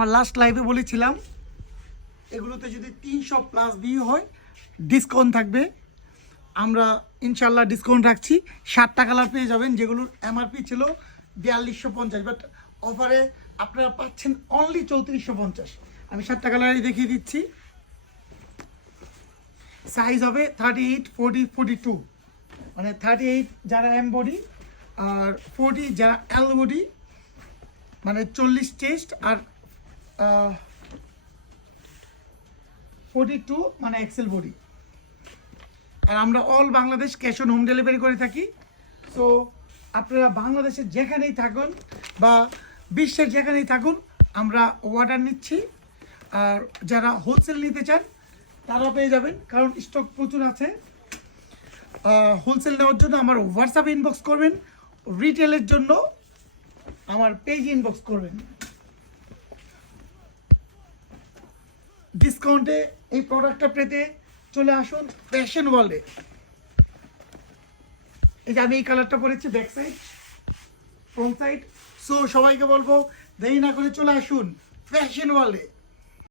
আমার লাস্ট লাইভে বলেছিলাম এগুলোতে যদি 300+ ভিউ হয় ডিসকাউন্ট থাকবে। আমরা ইনশাল্লাহ ডিসকাউন্ট রাখছি। 7টা কালার পেয়ে যাবেন, যেগুলোর এমআরপি ছিল 4250, বাট অফারে আপনারা পাচ্ছেন অনলি 3450। আমি 7টা কালারই দেখিয়ে দিচ্ছি। সাইজ হবে 38, 40, 42, মানে 38 যারা এম বডি আর 40 যারা এল বডি, মানে 40 চেস্ট, আর 42 মানে এক্সেল বডি। আর আমরা all Bangladesh cash on home delivery করে থাকি। সো আপনারা বাংলাদেশের যেখানেই থাকুন বা বিশ্বের যেখানেই থাকুন আমরা অর্ডার নিচ্ছি। আর যারা হোলসেল নিতে চান তারাও পেয়ে যাবেন, কারণ স্টক প্রচুর আছে। হোলসেল নেওয়ার জন্য আমার হোয়াটসঅ্যাপে ইনবক্স করবেন, রিটেলের জন্য আমার পেজে ইনবক্স করবেন। ডিসকাউন্টে এই প্রোডাক্টটা পেতে চলে আসুন ফ্যাশন ওয়ার্ল্ডে। এই যে আমি এই কালারটা পরেছি, back side, front side. So সবাইকে বলবো দেরি না করে চলে আসুন ফ্যাশন ওয়ার্ল্ডে।